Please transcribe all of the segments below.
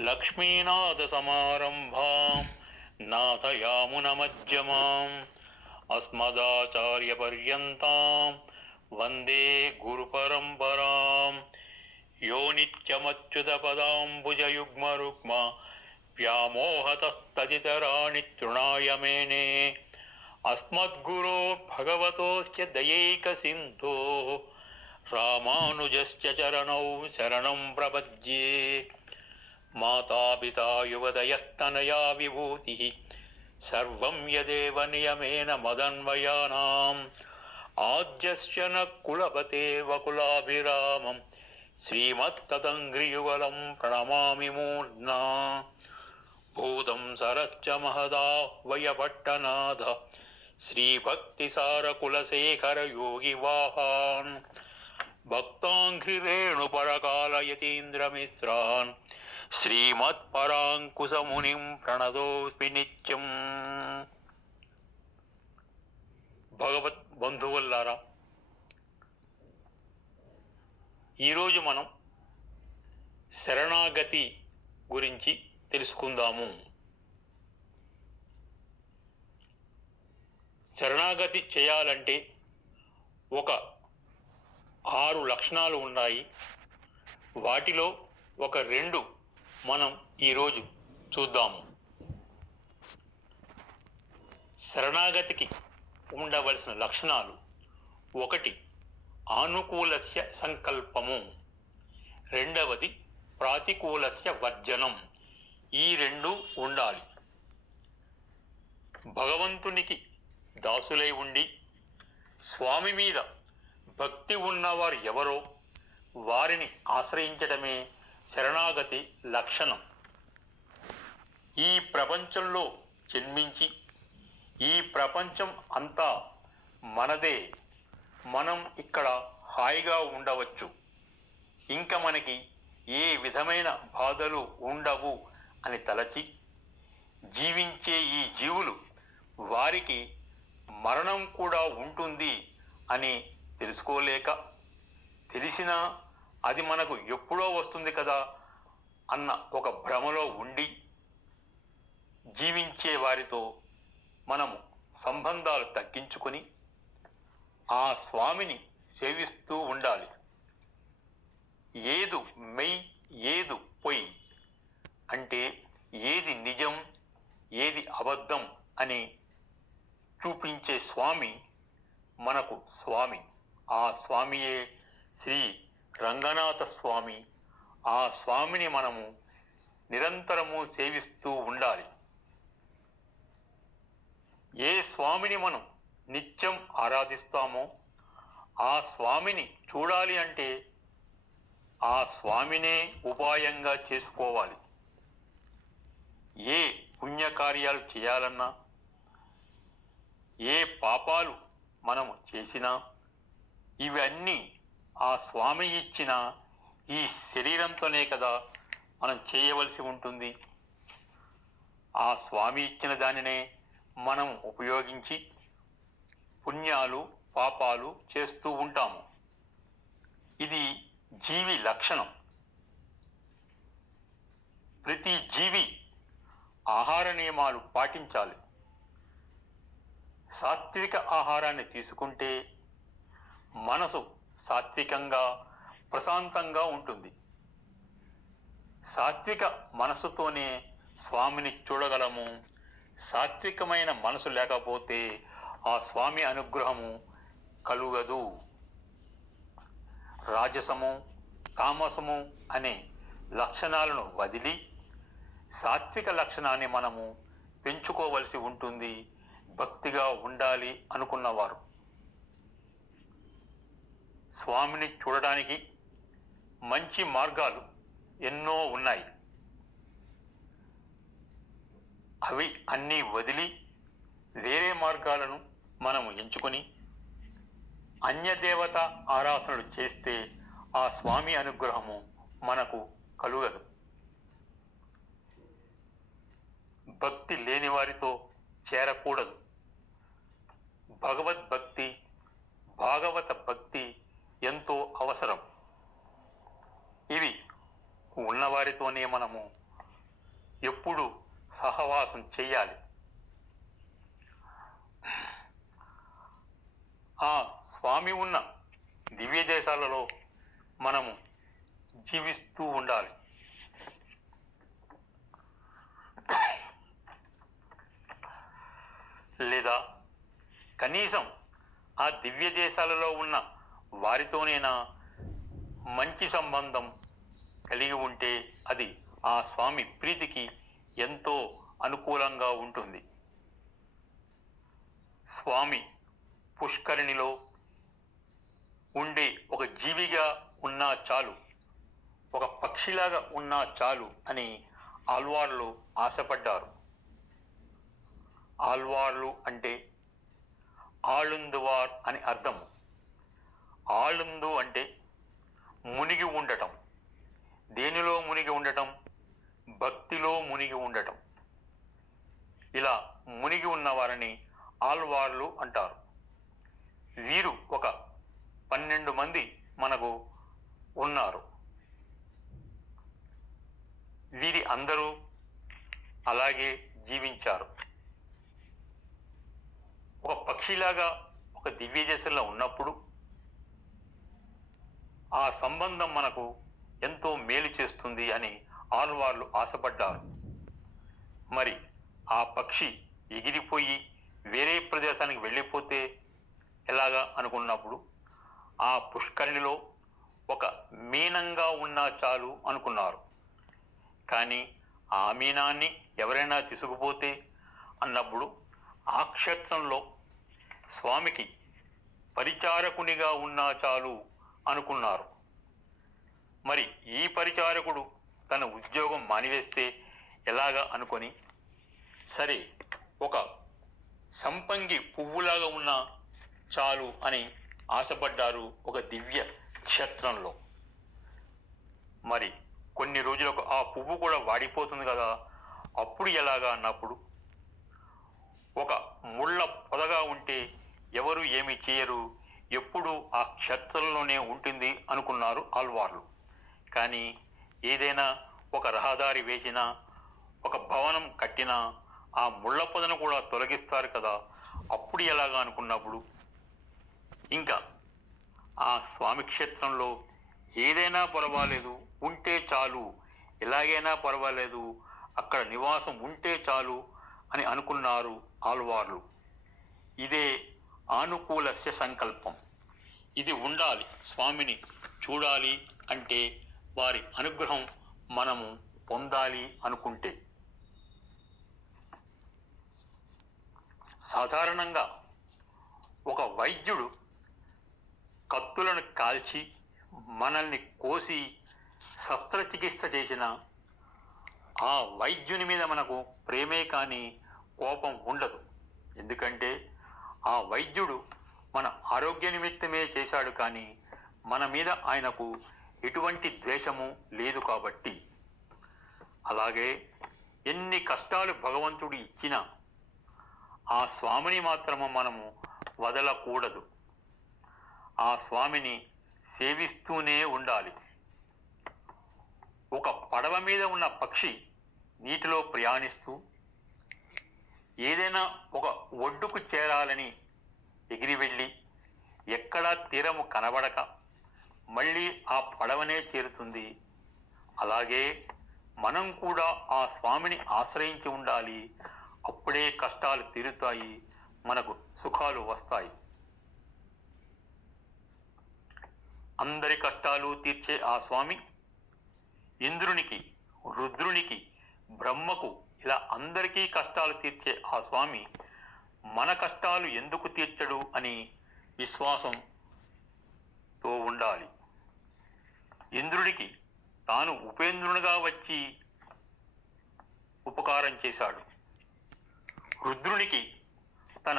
లక్ష్మీనాథసమారంభాం నాథయామునమధ్యమాం అస్మదాచార్యపర్యంతాం వందే గురుపరంపరాం. యో నిత్యమచ్యుతపదాంబుజయుగ్మరుక్మ వ్యామోహతస్తదితరాణి తృణాయ మేనే. అస్మద్గురో భగవతోస్య దయైకసింధో రామానుజస్య చరణౌ శరణం ప్రపద్యే. మాతాపితా యువతయస్తనయా విభూతి సర్వం యదేవ నియమేన మదన్వయానాం. ఆద్యస్య న కులపతే వకులాభిరామం శ్రీమత్తతంఘ్రియుగళం ప్రణమామి మూర్ధ్నా. భూతం సరశ్చ మహదాహ్వయపట్టనాథ శ్రీభక్తిసారకులశేఖర యోగివాహాన్. భక్తాంఘ్రిరేణుపరకాలయతీంద్రమిశ్రాన్ శ్రీమత్పరాంకుశమునిం ప్రణతోస్మి నిత్యం. భగవత్ బంధువుల్లారా, ఈరోజు మనం శరణాగతి గురించి తెలుసుకుందాము. శరణాగతి చేయాలంటే ఒక 6 లక్షణాలు ఉన్నాయి. వాటిలో ఒక 2 మనం ఈరోజు చూద్దాము. శరణాగతికి ఉండవలసిన లక్షణాలు: 1 ఆనుకూలస్య సంకల్పము, 2 ప్రాతికూలస్య వర్జనం. ఈ 2 ఉండాలి. భగవంతునికి దాసులై ఉండి స్వామి మీద భక్తి ఉన్నవారు ఎవరో వారిని ఆశ్రయించడమే శరణాగతి లక్షణం. ఈ ప్రపంచంలో జన్మించి ఈ ప్రపంచం అంతా మనదే, మనం ఇక్కడ హాయిగా ఉండవచ్చు, ఇంకా మనకి ఏ విధమైన బాధలు ఉండవు అని తలచి జీవించే ఈ జీవులు వారికి మరణం కూడా ఉంటుంది అని తెలుసుకోలేక, తెలిసినా అది మనకు ఎప్పుడో వస్తుంది కదా అన్న ఒక భ్రమలో ఉండి జీవించే వారితో మనము సంబంధాలు తగ్గించుకొని ఆ స్వామిని సేవిస్తూ ఉండాలి. ఏదు మెయ్ ఏదు పొయ్ అంటే ఏది నిజం ఏది అబద్ధం అని చూపించే స్వామి మనకు స్వామి. ఆ స్వామియే శ్రీ రంగనాథ స్వామి. ఆ స్వామిని మనము నిరంతరము సేవిస్తూ ఉండాలి. ఏ స్వామిని మనం నిత్యం ఆరాధిస్తామో ఆ స్వామిని చూడాలి అంటే ఆ స్వామినే ఉపాయంగా చేసుకోవాలి. ఏ పుణ్యకార్యాలు చేయాలన్నా, ఏ పాపాలు మనము చేసినా ఇవన్నీ ఆ స్వామి ఇచ్చిన ఈ శరీరంతోనే కదా మనం చేయవలసి ఉంటుంది. ఆ స్వామి ఇచ్చిన దానినే మనం ఉపయోగించి పుణ్యాలు పాపాలు చేస్తూ ఉంటాము. ఇది జీవి లక్షణం. ప్రతి జీవి ఆహార నియమాలు పాటించాలి. సాత్విక ఆహారాన్ని తీసుకుంటే మనసు సాత్వికంగా ప్రశాంతంగా ఉంటుంది. సాత్విక మనసుతోనే స్వామిని చూడగలము. సాత్వికమైన మనసు లేకపోతే ఆ స్వామి అనుగ్రహము కలుగదు. రాజసము తామసము అనే లక్షణాలను వదిలి సాత్విక లక్షణాన్ని మనము పెంచుకోవలసి ఉంటుంది. భక్తిగా ఉండాలి అనుకున్నవారు స్వామిని చూడడానికి మంచి మార్గాలు ఎన్నో ఉన్నాయి. అవి అన్నీ వదిలి వేరే మార్గాలను మనము ఎంచుకొని అన్యదేవత ఆరాధనలు చేస్తే ఆ స్వామి అనుగ్రహము మనకు కలుగదు. భక్తి లేని వారితో చేరకూడదు. భగవద్భక్తి భాగవత భక్తి అవసరం. ఇవి ఉన్నవారితోనే మనము ఎప్పుడు సహవాసం చెయ్యాలి. ఆ స్వామి ఉన్న దివ్య దేశాలలో మనము జీవిస్తూ ఉండాలి. లేదా కనీసం ఆ దివ్య దేశాలలో ఉన్న వారితోనైనా మంచి సంబంధం కలిగి ఉంటే అది ఆ స్వామి ప్రీతికి ఎంతో అనుకూలంగా ఉంటుంది. స్వామి పుష్కరిణిలో ఉండే ఒక జీవిగా ఉన్నా చాలు, ఒక పక్షిలాగా ఉన్నా చాలు అని ఆళ్వార్లు ఆశపడ్డారు. ఆళ్వార్లు అంటే ఆళుందువార్ అని అర్థం. ఆళుందు అంటే మునిగి ఉండటం. దేనిలో మునిగి ఉండటం? భక్తిలో మునిగి ఉండటం. ఇలా మునిగి ఉన్నవారిని ఆళ్వార్లు అంటారు. వీరు ఒక 12 మంది మనకు ఉన్నారు. వీరి అందరూ అలాగే జీవించారు. ఒక పక్షిలాగా ఒక దివ్య దేశంలో ఉన్నప్పుడు ఆ సంబంధం మనకు ఎంతో మేలు చేస్తుంది అని ఆళ్వార్లు ఆశపడ్డారు. మరి ఆ పక్షి ఎగిరిపోయి వేరే ప్రదేశానికి వెళ్ళిపోతే ఎలాగా అనుకున్నప్పుడు ఆ పుష్కరిణిలో ఒక మీనంగా ఉన్నా చాలు అనుకున్నారు. కానీ ఆ మీనాన్ని ఎవరైనా తీసుకుపోతే అన్నప్పుడు ఆ క్షేత్రంలో స్వామికి పరిచారకునిగా ఉన్నా చాలు అనుకున్నారు. మరి ఈ పరిచారకుడు తన ఉద్యోగం మానివేస్తే ఎలాగా అనుకొని సరే ఒక సంపంగి పువ్వులాగా ఉన్నా చాలు అని ఆశపడ్డారు ఒక దివ్య క్షేత్రంలో. మరి కొన్ని రోజులకు ఆ పువ్వు కూడా వాడిపోతుంది కదా, అప్పుడు ఎలాగా అన్నప్పుడు ఒక ముళ్ళ పొదగా ఉంటే ఎవరు ఏమి చేయరు, ఎప్పుడు ఆ క్షేత్రంలోనే ఉంటుంది అనుకున్నారు ఆళ్వార్లు. కానీ ఏదైనా ఒక రహదారి వేసినా, ఒక భవనం కట్టినా ఆ ముళ్ళ పొదను కూడా తొలగిస్తారు కదా, అప్పుడు ఎలాగా అనుకున్నప్పుడు ఇంకా ఆ స్వామి క్షేత్రంలో ఏదైనా పర్వాలేదు ఉంటే చాలు, ఎలాగైనా పర్వాలేదు అక్కడ నివాసం ఉంటే చాలు అని అనుకున్నారు ఆళ్వార్లు. ఇదే ఆనుకూలస్య సంకల్పం. ఇది ఉండాలి. స్వామిని చూడాలి అంటే, వారి అనుగ్రహం మనము పొందాలి అనుకుంటే. సాధారణంగా ఒక వైద్యుడు కత్తులను కాల్చి మనల్ని కోసి శస్త్రచికిత్స చేసిన ఆ వైద్యుని మీద మనకు ప్రేమే కానీ కోపం ఉండదు. ఎందుకంటే ఆ వైద్యుడు మన ఆరోగ్య నిమిత్తమే చేశాడు కానీ మన మీద ఆయనకు ఎటువంటి ద్వేషము లేదు కాబట్టి. అలాగే ఎన్ని కష్టాలు భగవంతుడు ఇచ్చినా ఆ స్వామిని మాత్రము మనము వదలకూడదు. ఆ స్వామిని సేవిస్తూనే ఉండాలి. ఒక పడవ మీద ఉన్న పక్షి నీటిలో ప్రయాణిస్తూ ఏదైనా ఒక ఒడ్డుకు చేరాలని ఎగిరి వెళ్ళి ఎక్కడా తీరము కనబడక మళ్ళీ ఆ పడవనే చేరుతుంది. అలాగే మనం కూడా ఆ స్వామిని ఆశ్రయించి ఉండాలి. అప్పుడే కష్టాలు తీరుతాయి, మనకు సుఖాలు వస్తాయి. అందరి కష్టాలు తీర్చే ఆ స్వామి ఇంద్రునికి, రుద్రునికి, బ్రహ్మకు ఇలా అందరికీ కష్టాలు తీర్చే ఆ స్వామి మన కష్టాలు ఎందుకు తీర్చడు అని విశ్వాసంతో ఉండాలి. ఇంద్రుడికి తాను ఉపేంద్రునిగా వచ్చి ఉపకారం చేశాడు. రుద్రునికి తన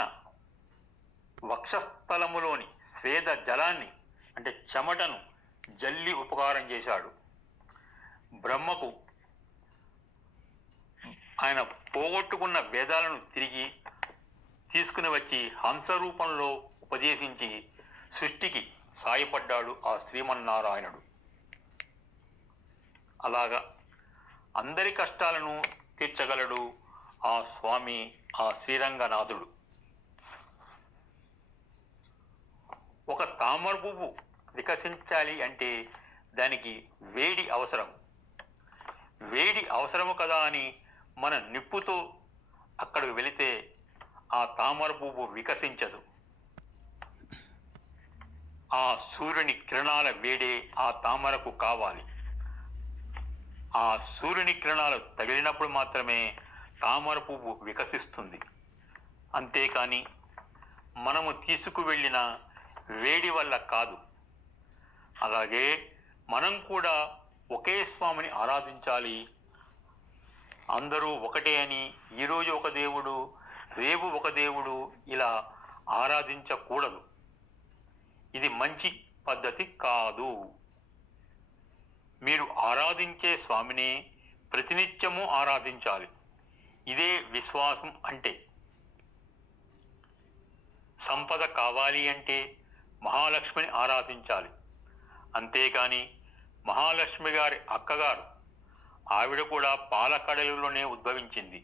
వక్షస్థలములోని స్వేద జలాన్ని అంటే చెమటను జల్లి ఉపకారం చేశాడు. బ్రహ్మకు ఆయన పోగొట్టుకున్న వేదాలను తిరిగి తీసుకుని వచ్చి హంస రూపంలో ఉపదేశించి సృష్టికి సాయపడ్డాడు ఆ శ్రీమన్నారాయణుడు. అలాగా అందరి కష్టాలను తీర్చగలడు ఆ స్వామి, ఆ శ్రీరంగనాథుడు. ఒక తామర పువ్వు వికసించాలి అంటే దానికి వేడి అవసరం. వేడి అవసరము కదా అని మన నిప్పుతో అక్కడికి వెళితే ఆ తామర పువ్వు వికసించదు. ఆ సూర్యుని కిరణాల వేడే ఆ తామరకు కావాలి. ఆ సూర్యుని కిరణాలు తగిలినప్పుడు మాత్రమే తామర పువ్వు వికసిస్తుంది. అంతేకాని మనము తీసుకువెళ్ళిన వేడి వల్ల కాదు. అలాగే మనం కూడా ఒకే స్వామిని ఆరాధించాలి. అందరూ ఒకటే అని ఈరోజు ఒక దేవుడు, రేపు ఒక దేవుడు ఇలా ఆరాధించకూడదు. ఇది మంచి పద్ధతి కాదు. మీరు ఆరాధించే స్వామినే ప్రతినిత్యము ఆరాధించాలి. ఇదే విశ్వాసం అంటే. సంపద కావాలి అంటే మహాలక్ష్మిని ఆరాధించాలి. అంతేకాని మహాలక్ష్మి గారి అక్కగారు, ఆవిడ కూడా పాలకడలిలోనే ఉద్భవించింది.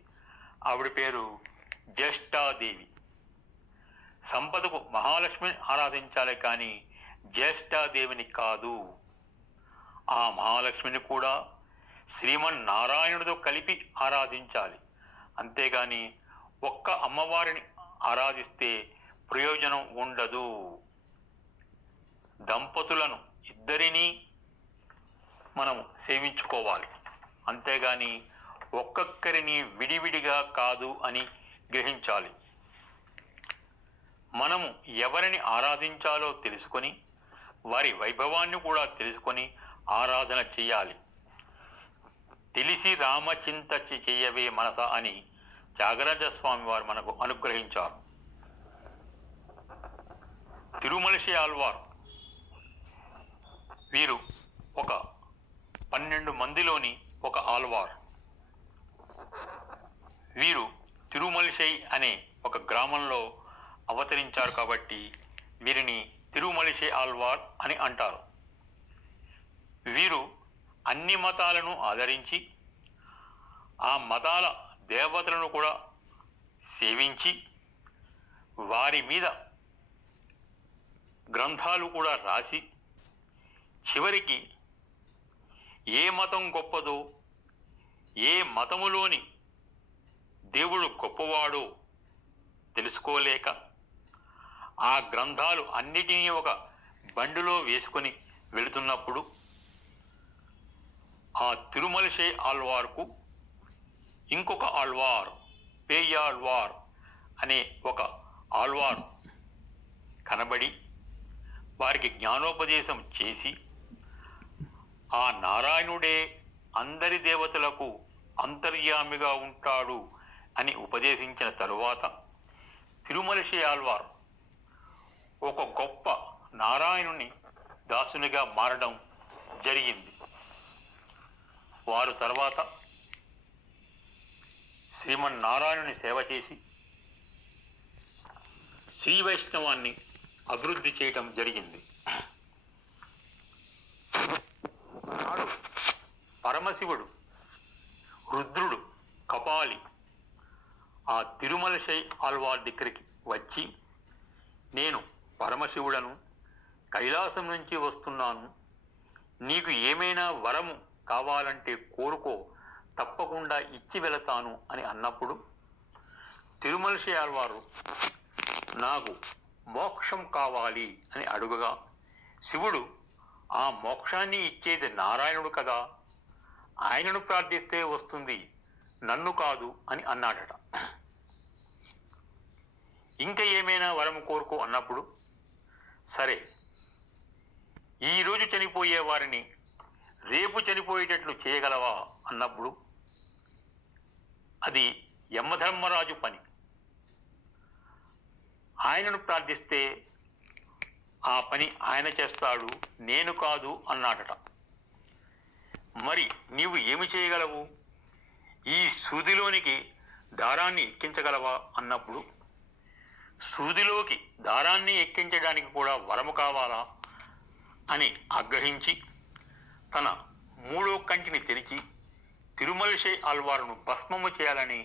ఆవిడ పేరు జ్యేష్ఠాదేవి. సంపదకు మహాలక్ష్మిని ఆరాధించాలి కానీ జ్యేష్ఠాదేవిని కాదు. ఆ మహాలక్ష్మిని కూడా శ్రీమన్నారాయణుడితో కలిపి ఆరాధించాలి. అంతేగాని ఒక్క అమ్మవారిని ఆరాధిస్తే ప్రయోజనం ఉండదు. దంపతులను ఇద్దరినీ మనము సేవించుకోవాలి. అంతేగాని ఒక్కొక్కరిని విడివిడిగా కాదు అని గ్రహించాలి. మనము ఎవరిని ఆరాధించాలో తెలుసుకొని వారి వైభవాన్ని కూడా తెలుసుకొని ఆరాధన చేయాలి. తెలిసి రామచింత చేయవే మనస అని త్యాగరాజ స్వామి వారు మనకు అనుగ్రహించారు. తిరుమలశి ఆళ్వార్ వీరు ఒక 12 మందిలోని ఒక ఆళ్వార్. వీరు తిరుమలశై అనే ఒక గ్రామంలో అవతరించారు కాబట్టి వీరిని తిరుమలశి ఆళ్వార్ అని అంటారు. వీరు అన్ని మతాలను ఆదరించి ఆ మతాల దేవతలను కూడా సేవించి వారి మీద గ్రంథాలు కూడా రాసి చివరికి ఏ మతం గొప్పదో, ఏ మతములోని దేవుడు గొప్పవాడో తెలుసుకోలేక ఆ గ్రంథాలు అన్నిటినీ ఒక బండిలో వేసుకొని వెళుతున్నప్పుడు ఆ తిరుమలశై ఆళ్వార్కు ఇంకొక ఆళ్వార్, పేయాళ్వార్ అనే ఒక ఆళ్వార్ కనబడి వారికి జ్ఞానోపదేశం చేసి ఆ నారాయణుడే అందరి దేవతలకు అంతర్యామిగా ఉంటాడు అని ఉపదేశించిన తరువాత తిరుమలశి ఆళ్వార్ ఒక గొప్ప నారాయణుని దాసునిగా మారడం జరిగింది. వారు తర్వాత శ్రీమన్నారాయణుని సేవ చేసి శ్రీ వైష్ణవాన్ని అభివృద్ధి చేయటం జరిగింది. నాడు పరమశివుడు, రుద్రుడు, కపాలి ఆ తిరుమలశై ఆళ్వార్ దగ్గరికి వచ్చి, నేను పరమశివుడను, కైలాసం నుంచి వస్తున్నాను, నీకు ఏమైనా వరము కావాలంటే కోరుకో, తప్పకుండా ఇచ్చి వెళతాను అని అన్నప్పుడు తిరుమలశై ఆళ్వారు నాకు మోక్షం కావాలి అని అడుగగా శివుడు ఆ మోక్షాన్ని ఇచ్చేది నారాయణుడు కదా, ఆయనను ప్రార్థిస్తే వస్తుంది, నన్ను కాదు అని అన్నాడట. ఇంకా ఏమైనా వరము కోరుకో అన్నప్పుడు సరే, ఈరోజు చనిపోయే వారిని రేపు చనిపోయేటట్లు చేయగలవా అన్నప్పుడు అది యమధర్మరాజు పని, ఆయనను ప్రార్థిస్తే ఆ పని ఆయన చేస్తాడు, నేను కాదు అన్నాడట. మరి నీవు ఏమి చేయగలవు, ఈ సూదిలోనికి దారాన్ని ఎక్కించగలవా అన్నప్పుడు సూదిలోకి దారాన్ని ఎక్కించడానికి కూడా వరము కావాలా అని ఆగ్రహించి తన 3వ కంటిని తెరిచి తిరుమలశై ఆళ్వారును భస్మము చేయాలని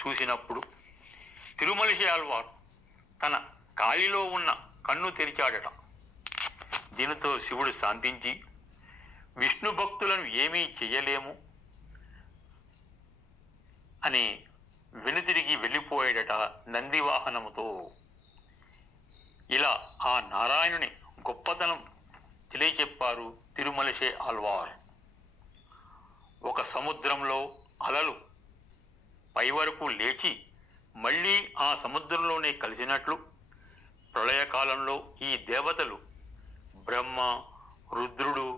చూసినప్పుడు తిరుమలశై ఆళ్వారు తన కాలిలో ఉన్న కన్ను తెరిచాడట. దీనితో శివుడు శాంతించి విష్ణు భక్తులను ఏమీ చెయ్యలేము అని వెనుతిరిగి వెళ్ళిపోయాడట నందివాహనముతో. ఇలా ఆ నారాయణుని గొప్పతనం తెలియచెప్పారు తిరుమలశై ఆళ్వార్. ఒక సముద్రంలో అలలు పై వరకు లేచి మళ్ళీ ఆ సముద్రంలోనే కలిసినట్లు ప్రళయకాలంలో ఈ దేవతలు బ్రహ్మ, రుద్రుడు,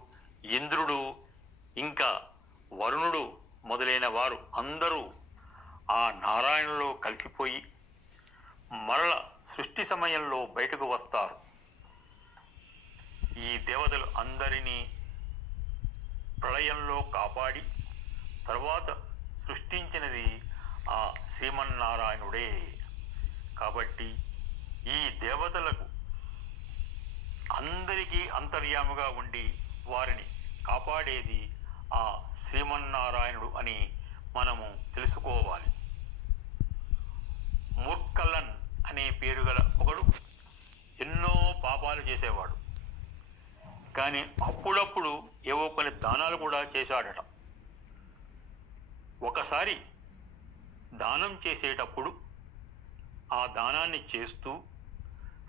ఇంద్రుడు, ఇంకా వరుణుడు మొదలైన వారు అందరూ ఆ నారాయణులో కలిసిపోయి మరల సృష్టి సమయంలో బయటకు వస్తారు. ఈ దేవతలు అందరినీ ప్రళయంలో కాపాడి తర్వాత సృష్టించినది ఆ శ్రీమన్నారాయణుడే. కాబట్టి ఈ దేవతలకు అందరికీ అంతర్యాముగా ఉండి వారిని కాపాడేది ఆ శ్రీమన్నారాయణుడు అని మనము తెలుసుకోవాలి. మూర్ఖలన్ అనే పేరు గల ఒకడు ఎన్నో పాపాలు చేసేవాడు. కానీ అప్పుడప్పుడు ఏవో కొన్ని దానాలు కూడా చేశాడట. ఒకసారి దానం చేసేటప్పుడు ఆ దానాన్ని చేస్తూ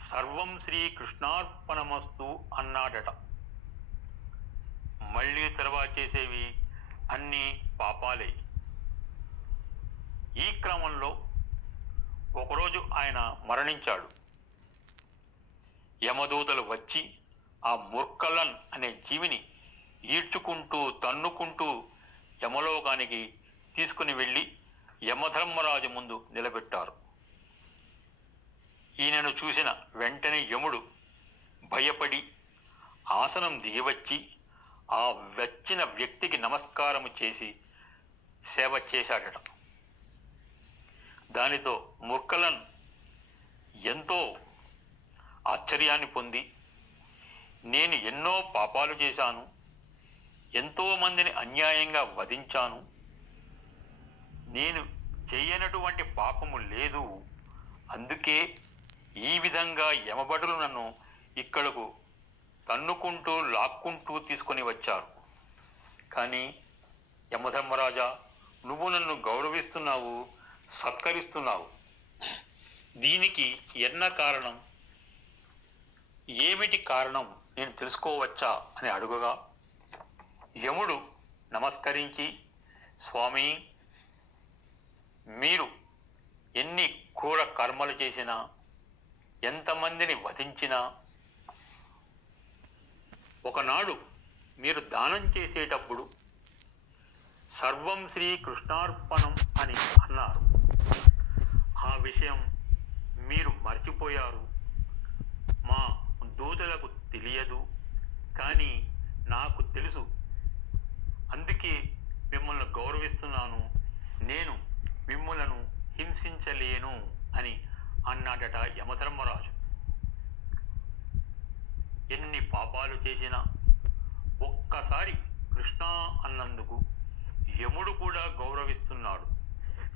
సర్వం శ్రీకృష్ణార్పణమస్తు అన్నాడట. మళ్ళీ తర్వాత చేసేవి అన్నీ పాపాలే. ఈ క్రమంలో ఒకరోజు ఆయన మరణించాడు. యమదూతలు వచ్చి ఆ మూర్ఖలన్ అనే జీవిని ఈడ్చుకుంటూ తన్నుకుంటూ యమలోకానికి తీసుకుని వెళ్ళి యమధర్మరాజు ముందు నిలబెట్టారు. ఈయనను చూసిన వెంటనే యముడు భయపడి ఆసనం దిగివచ్చి ఆ వచ్చిన వ్యక్తికి నమస్కారము చేసి సేవ చేశాడట. దానితో మూర్ఖలన్ ఎంతో ఆశ్చర్యాన్ని పొంది, నేను ఎన్నో పాపాలు చేశాను, ఎంతో మందిని అన్యాయంగా వధించాను, నేను చేయనటువంటి పాపము లేదు, అందుకే ఈ విధంగా యమభటులు నన్ను ఇక్కడకు తన్నుకుంటూ లాక్కుంటూ తీసుకొని వచ్చారు. కానీ యమధర్మరాజా, నువ్వు నన్ను గౌరవిస్తున్నావు, సత్కరిస్తున్నావు, దీనికి ఎన్న కారణం, ఏమిటి కారణం నేను తెలుసుకోవచ్చా అని అడుగగా యముడు నమస్కరించి, స్వామి, మీరు ఎన్ని క్రూర కర్మలు చేసినా, ఎంతమందిని వధించినా, ఒకనాడు మీరు దానం చేసేటప్పుడు సర్వం శ్రీకృష్ణార్పణం అని అన్నారు. ఆ విషయం మీరు మర్చిపోయారు. మా దూతలకు తెలియదు, కానీ నాకు తెలుసు, అందుకే మిమ్మల్ని గౌరవిస్తున్నాను, నేను మిమ్మలను హింసించలేను అని అన్నాడట యమధర్మరాజు. ఎన్ని పాపాలు చేసినా ఒక్కసారి కృష్ణ అన్నందుకు యముడు కూడా గౌరవిస్తున్నాడు,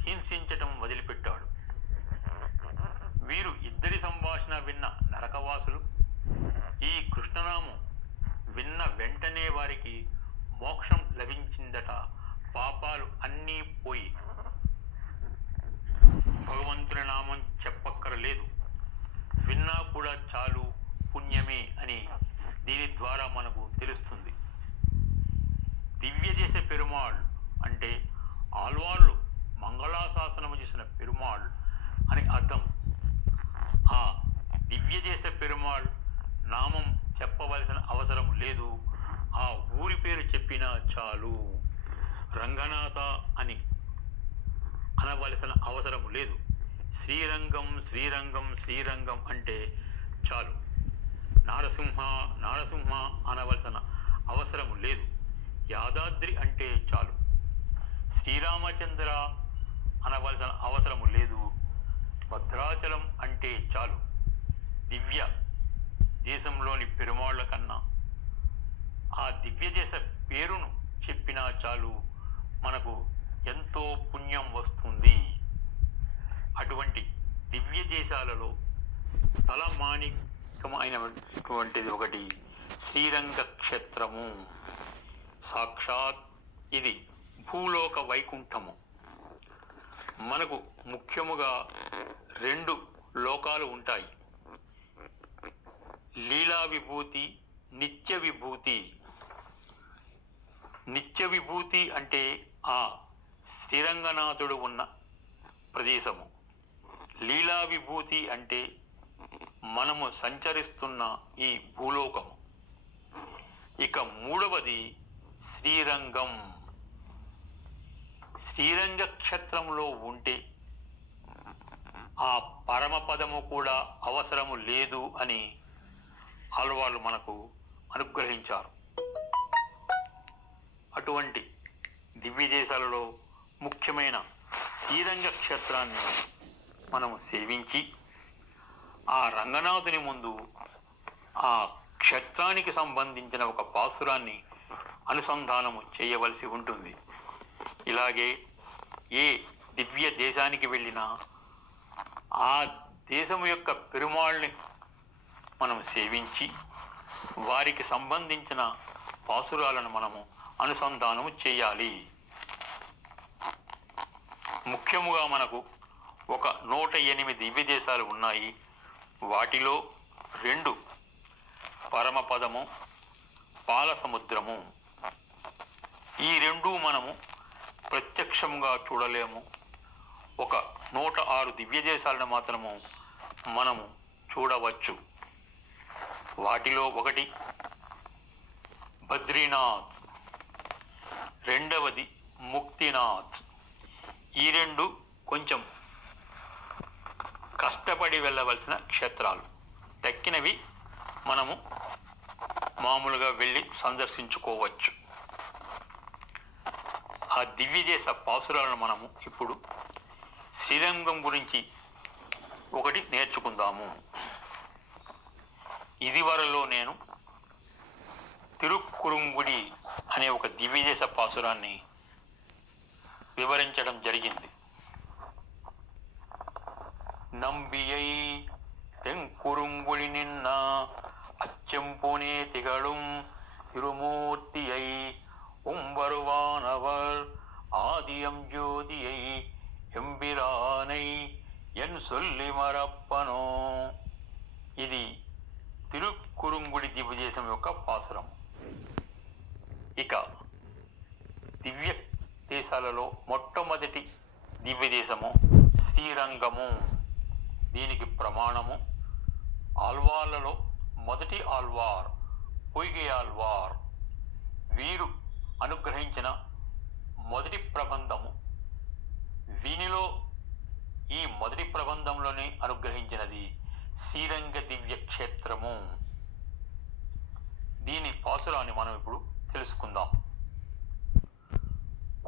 హింసించటం వదిలిపెట్టాడు. వీరు ఇద్దరి సంభాషణ విన్న నరకవాసులు ఈ కృష్ణనామం విన్న వెంటనే వారికి మోక్షం లభించిందట. పాపాలు అన్నీ పోయి భగవంతుని నామం చెప్పక్కరలేదు, విన్నా కూడా చాలు, పుణ్యమే అని దీని ద్వారా మనకు తెలుస్తుంది. దివ్య దేశ పెరుమాళ్ అంటే ఆళ్వార్లు మంగళాశాసనము చేసిన పెరుమాళ్ అని అర్థం. ఆ దివ్య దేశ పెరుమాళ్ నామం చెప్పవలసిన అవసరం లేదు, ఆ ఊరి పేరు చెప్పినా చాలు. రంగనాథ అని అనవలసిన అవసరం లేదు. శ్రీరంగం శ్రీరంగం శ్రీరంగం అంటే చాలు. నారసింహ నారసింహ అనవలసిన అవసరం లేదు. యాదాద్రి అంటే చాలు. శ్రీరామచంద్ర అనవలసిన అవసరము లేదు. భద్రాచలం అంటే చాలు. దివ్య దేశంలోని పెరుమాళ్ల కన్నా ఆ దివ్య దేశ పేరును చెప్పినా చాలు, మనకు ఎంతో పుణ్యం వస్తుంది. అటువంటి దివ్య దేశాలలో తలమాణికమైనటువంటిది ఒకటి శ్రీరంగ క్షేత్రము. సాక్షాత్ ఇది భూలోక వైకుంఠము. మనకు ముఖ్యముగా 2 లోకాలు ఉంటాయి, లీలా విభూతి, నిత్య విభూతి. నిత్య విభూతి అంటే ఆ శ్రీరంగనాథుడు ఉన్న ప్రదేశము. లీలా విభూతి అంటే మనము సంచరిస్తున్న ఈ భూలోకము. ఇక 3వది శ్రీరంగం. శ్రీరంగ క్షేత్రంలో ఉంటే ఆ పరమపదము కూడా అవసరము లేదు అని ఆళ్వార్లు మనకు అనుగ్రహించారు. అటువంటి దివ్య దేశాలలో ముఖ్యమైన శ్రీరంగ క్షేత్రాన్ని మనము సేవించి ఆ రంగనాథుని ముందు ఆ క్షేత్రానికి సంబంధించిన ఒక పాసురాన్ని అనుసంధానము చేయవలసి ఉంటుంది. ఇలాగే ఏ దివ్య దేశానికి వెళ్ళినా ఆ దేశము యొక్క పెరుమాళ్ళని మనం సేవించి వారికి సంబంధించిన పాసురాలను మనము అనుసంధానము చేయాలి. ముఖ్యముగా మనకు ఒక 108 దివ్య దేశాలు ఉన్నాయి. వాటిలో 2 పరమపదము, పాల సముద్రము. ఈ 2 మనము ప్రత్యక్షంగా చూడలేము. ఒక 106 దివ్య దేశాలను మాత్రము మనము చూడవచ్చు. వాటిలో ఒకటి బద్రీనాథ్, 2వది ముక్తినాథ్. ఈ 2 కొంచెం కష్టపడి వెళ్ళవలసిన క్షేత్రాలు. తక్కినవి మనము మామూలుగా వెళ్ళి సందర్శించుకోవచ్చు. ఆ దివ్యదేశ పాసురాలను మనము ఇప్పుడు శ్రీరంగం గురించి ఒకటి నేర్చుకుందాము. ఇదివరలో నేను తిరుక్కురుంగుడి అనే ఒక దివ్యదేశ పాసురాన్ని వివరించడం జరిగింది. నంబియై తెంకురుంగుళి నిన్న అచ్చెంపునే తిగళుం తిరుమూర్తియై உம்பருவானவர் ஆதியம் ஜோதியை எம்பிரானை என் சொல்லி మరప్పనో. ఇది తిరుక్కురుంగుడి దివ్యదేశం యొక్క పాసురం. ఇక దివ్య దేశాలలో మొట్టమొదటి దివ్యదేశము శ్రీరంగము. దీనికి ప్రమాణము ఆళ్వార్లలో మొదటి ఆళ్వార్ పొయ్గై ఆళ్వార్. వీరు అనుగ్రహించిన మొదటి ప్రబంధము. వీనిలో ఈ మొదటి ప్రబంధంలోనే అనుగ్రహించినది శ్రీరంగ దివ్య క్షేత్రము. దీని పాసురాన్ని మనం ఇప్పుడు తెలుసుకుందాం.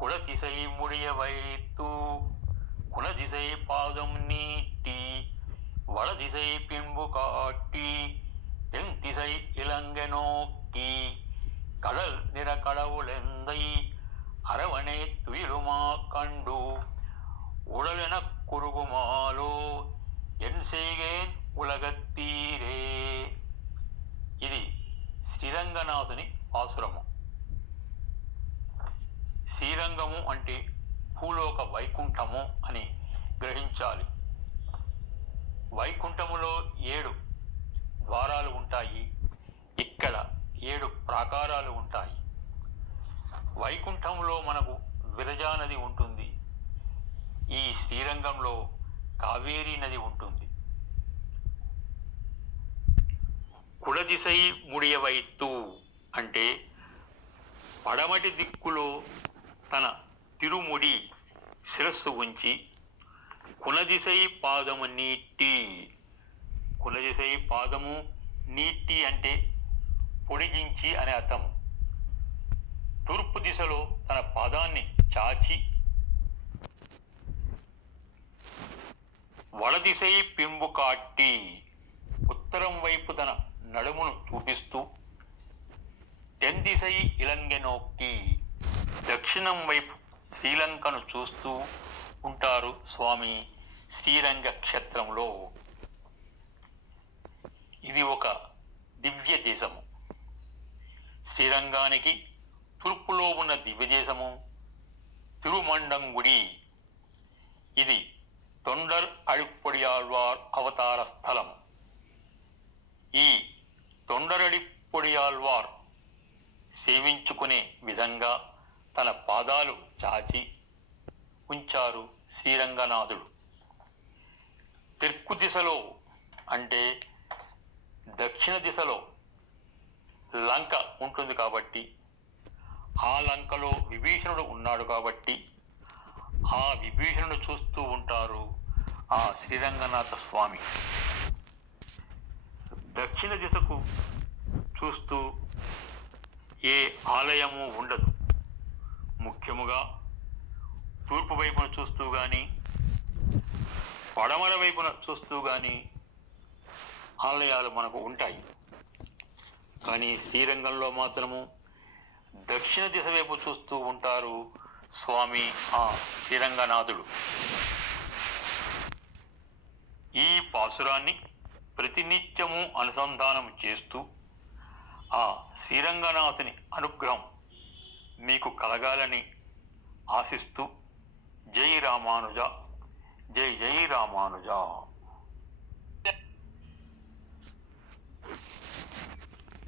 కులతిసై ముడియ వైత్తు కులదిసై పాదం నీటి వళదిసై పింబు కాట్టి తెంతిసై ఇలంగ నోక్కి கடல் நிற கடவுளெந்தை அரவணை துயிலுமா கண்டு உடலென குறுகுமாலோ என் செய்கேன் ఉలగత్తీరే. ఇది శ్రీరంగనాథుని పాసురము. శ్రీరంగము అంటే భూలోక వైకుంఠము అని గ్రహించాలి. వైకుంఠములో 7 ద్వారాలు ఉంటాయి. ఇక్కడ 7 ప్రాకారాలు ఉంటాయి. వైకుంఠంలో మనకు విరజా నది ఉంటుంది. ఈ శ్రీరంగంలో కావేరీ నది ఉంటుంది. కులదిశై ముడియవైత్తు అంటే పడమటి దిక్కులో తన తిరుముడి శిరస్సు ఉంచి కులదిశై పాదము నీటి. కులదిశై పాదము నీటి అంటే పొడిగించి అనే అర్థం. తూర్పు దిశలో తన పాదాన్ని చాచి వడదిశై పింబు కాట్టి ఉత్తరం వైపు తన నడుమును చూపిస్తూ తెందిశై ఇలంగెనోక్కి దక్షిణం వైపు శ్రీలంకను చూస్తూ ఉంటారు స్వామి శ్రీరంగ క్షేత్రంలో. ఇది ఒక దివ్య దేశము. శ్రీరంగానికి తూర్పులో ఉన్న దివ్యదేశము తిరుమండంగుడి. ఇది తొండర్ అడిప్పొడియాళ్వార్ అవతార స్థలం. ఈ తొండరడిప్పొడియాళ్వార్ సేవించుకునే విధంగా తన పాదాలు చాచి ఉంచారు శ్రీరంగనాథుడు. తెర్కు దిశలో అంటే దక్షిణ దిశలో లంక ఉంటుంది కాబట్టి, ఆ లంకలో విభీషణుడు ఉన్నాడు కాబట్టి ఆ విభీషణుడు చూస్తూ ఉంటారు ఆ శ్రీరంగనాథ స్వామి. దక్షిణ దిశకు చూస్తూ ఏ ఆలయము ఉండదు. ముఖ్యముగా తూర్పు వైపున చూస్తూ కానీ పడమర వైపున చూస్తూ కానీ ఆలయాలు మనకు ఉంటాయి. కానీ శ్రీరంగంలో మాత్రము దక్షిణ దిశ వైపు చూస్తూ ఉంటారు స్వామి ఆ శ్రీరంగనాథుడు. ఈ పాసురాన్ని ప్రతినిత్యము అనుసంధానం చేస్తూ ఆ శ్రీరంగనాథుని అనుగ్రహం మీకు కలగాలని ఆశిస్తూ జై రామానుజ, జై జై రామానుజ.